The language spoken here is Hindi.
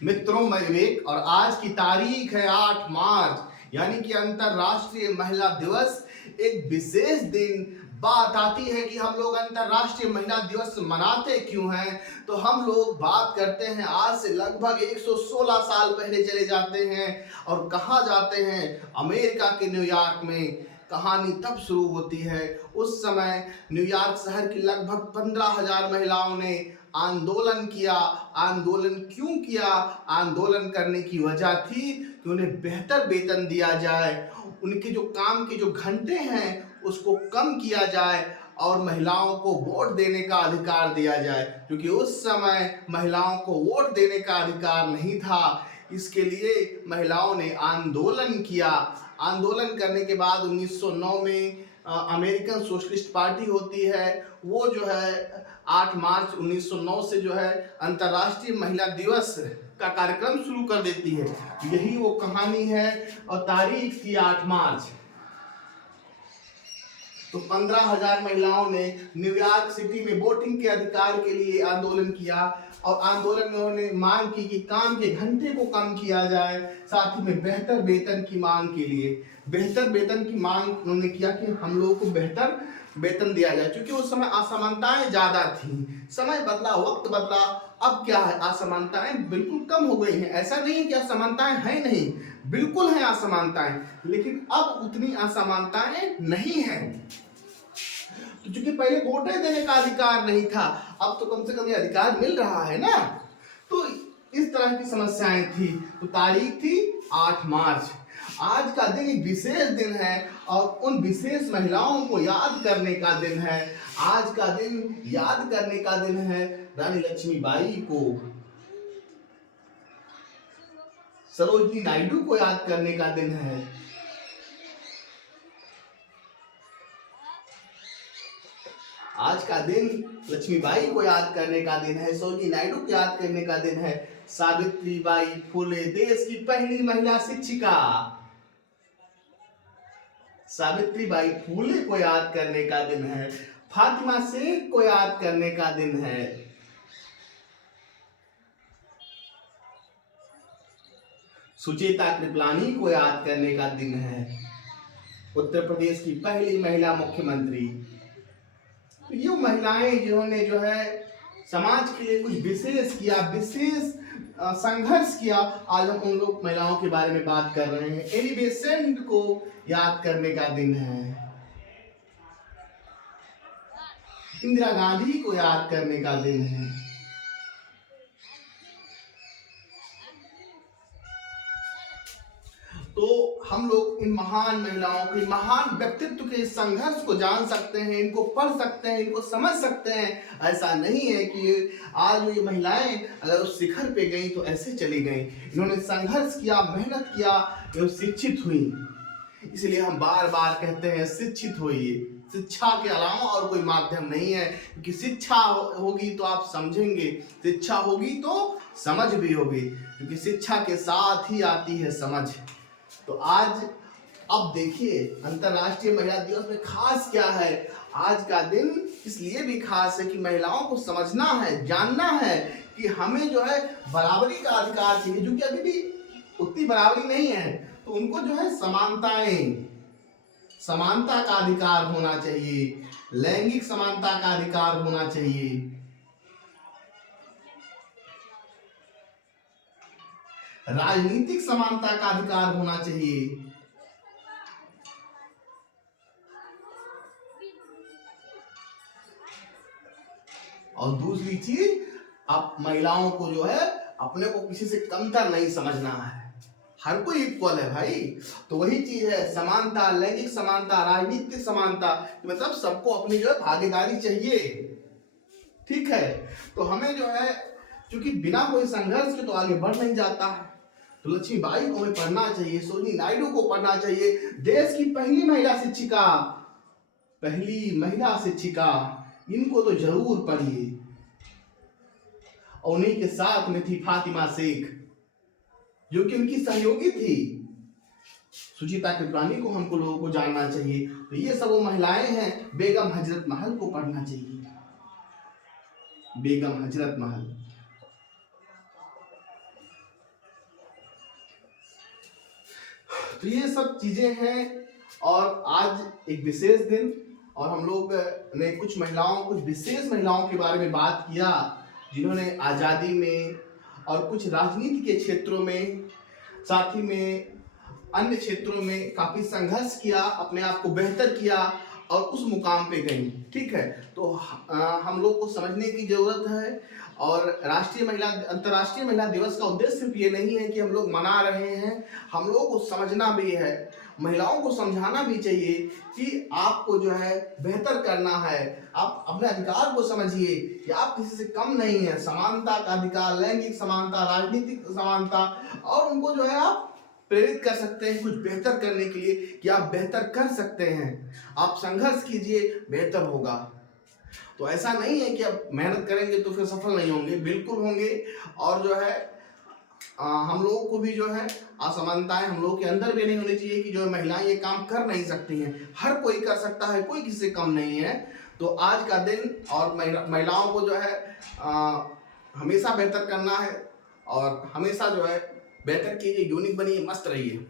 मित्रों, मैं विवेक और आज की तारीख है 8 मार्च यानी कि अंतरराष्ट्रीय महिला दिवस। एक विशेष दिन। बात आती है कि हम लोग अंतरराष्ट्रीय महिला दिवस मनाते क्यों हैं, तो हम लोग बात करते हैं आज से लगभग 116 साल पहले चले जाते हैं और कहाँ जाते हैं, अमेरिका के न्यूयॉर्क में। कहानी तब शुरू होती है। उस समय न्यूयॉर्क शहर की लगभग 15,000 महिलाओं ने आंदोलन किया। आंदोलन क्यों किया? आंदोलन करने की वजह थी कि उन्हें बेहतर वेतन दिया जाए, उनके जो काम के जो घंटे हैं उसको कम किया जाए और महिलाओं को वोट देने का अधिकार दिया जाए, क्योंकि उस समय महिलाओं को वोट देने का अधिकार नहीं था। इसके लिए महिलाओं ने आंदोलन किया। आंदोलन करने के बाद 1909 में अमेरिकन सोशलिस्ट पार्टी होती है, वो जो है 8 मार्च 1909 से जो है अंतर्राष्ट्रीय महिला दिवस का कार्यक्रम शुरू कर देती है। यही वो कहानी है और तारीख थी 8 मार्च। तो 15,000 महिलाओं ने न्यूयॉर्क सिटी में वोटिंग के अधिकार के लिए आंदोलन किया और आंदोलन में उन्होंने मांग की कि काम के घंटे को कम किया जाए, साथ ही में बेहतर वेतन की मांग के लिए बेहतर वेतन की मांग उन्होंने किया कि हम लोगों को बेहतर वेतन दिया जाए, क्योंकि उस समय असमानताएं ज्यादा थी। समय बदला, वक्त बदला, अब क्या है, असमानताएं बिल्कुल कम हो गई हैं। ऐसा नहीं है कि असमानताएं हैं नहीं, बिल्कुल हैं असमानताएं, लेकिन अब उतनी असमानताएं नहीं हैं। तो चूंकि पहले वोटें देने का अधिकार नहीं था, अब तो कम से कम ये अधिकार मिल रहा है ना। तो इस तरह की समस्याएं थी। तो तारीख थी 8 मार्च। आज का दिन एक विशेष दिन है और उन विशेष महिलाओं को याद करने का दिन है। आज का दिन याद करने का दिन है रानी लक्ष्मीबाई को, सरोजिनी नायडू को याद करने का दिन है। आज का दिन लक्ष्मीबाई को याद करने का दिन है, सरोजिनी नायडू को याद करने का दिन है। सावित्रीबाई फुले, देश की पहली महिला शिक्षिका, सावित्रीबाई फुले को याद करने का दिन है। फातिमा शेख को याद करने का दिन है। सुचेता कृपलानी को याद करने का दिन है, उत्तर प्रदेश की पहली महिला मुख्यमंत्री। तो ये महिलाएं जिन्होंने जो है समाज के लिए कुछ विशेष किया, विशेष संघर्ष किया, आज हम उन लोग महिलाओं के बारे में बात कर रहे हैं। एनी बेसेंट को याद करने का दिन है, इंदिरा गांधी को याद करने का दिन है। तो हम लोग इन महान महिलाओं के, महान व्यक्तित्व के संघर्ष को जान सकते हैं, इनको पढ़ सकते हैं, इनको समझ सकते हैं। ऐसा नहीं है कि आज ये महिलाएं अगर उस शिखर पे गई तो ऐसे चली गई। इन्होंने संघर्ष किया, मेहनत किया, ये शिक्षित हुई। इसलिए हम बार बार कहते हैं शिक्षित होइए। शिक्षा के अलावा और कोई माध्यम नहीं है, क्योंकि शिक्षा होगी तो आप समझेंगे, शिक्षा होगी तो समझ भी होगी, क्योंकि शिक्षा के साथ ही आती है समझ। तो आज अब देखिए अंतरराष्ट्रीय महिला दिवस में खास क्या है। आज का दिन इसलिए भी खास है कि महिलाओं को समझना है, जानना है कि हमें जो है बराबरी का अधिकार चाहिए, जो कि अभी भी उतनी बराबरी नहीं है। तो उनको जो है समानता का अधिकार होना चाहिए, लैंगिक समानता का अधिकार होना चाहिए, राजनीतिक समानता का अधिकार होना चाहिए। और दूसरी चीज, आप महिलाओं को जो है अपने को किसी से कमतर नहीं समझना है, हर कोई इक्वल है भाई। तो वही चीज है समानता, लैंगिक समानता, राजनीतिक समानता, मतलब सबको अपनी जो है भागीदारी चाहिए। ठीक है, तो हमें जो है क्योंकि बिना कोई संघर्ष के तो आगे बढ़ नहीं जाता है। तो लक्ष्मीबाई को हमें पढ़ना चाहिए, सरोजिनी नायडू को पढ़ना चाहिए, देश की पहली महिला शिक्षिका, इनको तो जरूर पढ़िए। और उन्हीं के साथ में थी फातिमा शेख, जो कि उनकी सहयोगी थी। सुचेता कृपलानी को हमको लोगों को जानना चाहिए। तो ये सब वो महिलाएं हैं। बेगम हजरत महल को पढ़ना चाहिए, बेगम हजरत महल। तो ये सब चीजें हैं और आज एक विशेष दिन और हम लोग ने कुछ विशेष महिलाओं के बारे में बात किया जिन्होंने आज़ादी में और कुछ राजनीति के क्षेत्रों में, साथ ही में अन्य क्षेत्रों में काफी संघर्ष किया, अपने आप को बेहतर किया और उस मुकाम पे गई। ठीक है, तो हम लोग को समझने की जरूरत है। और अंतर्राष्ट्रीय महिला दिवस का उद्देश्य सिर्फ ये नहीं है कि हम लोग मना रहे हैं, हम लोगों को समझना भी है, महिलाओं को समझाना भी चाहिए कि आपको जो है बेहतर करना है। आप अपने अधिकार को समझिए कि आप किसी से कम नहीं है। समानता का अधिकार, लैंगिक समानता, राजनीतिक समानता, और उनको जो है आप प्रेरित कर सकते हैं कुछ बेहतर करने के लिए कि आप बेहतर कर सकते हैं। आप संघर्ष कीजिए, बेहतर होगा। तो ऐसा नहीं है कि आप मेहनत करेंगे तो फिर सफल नहीं होंगे, बिल्कुल होंगे। और जो है हम लोगों को भी जो है असमानताएं हम लोगों के अंदर भी नहीं होनी चाहिए कि जो महिलाएं ये काम कर नहीं सकती हैं। हर कोई कर सकता है, कोई किसी से कम नहीं है। तो आज का दिन और महिलाओं को जो है हमेशा बेहतर करना है और हमेशा जो है बेहतर कीजिए, यूनिक बनिए, मस्त रहिए।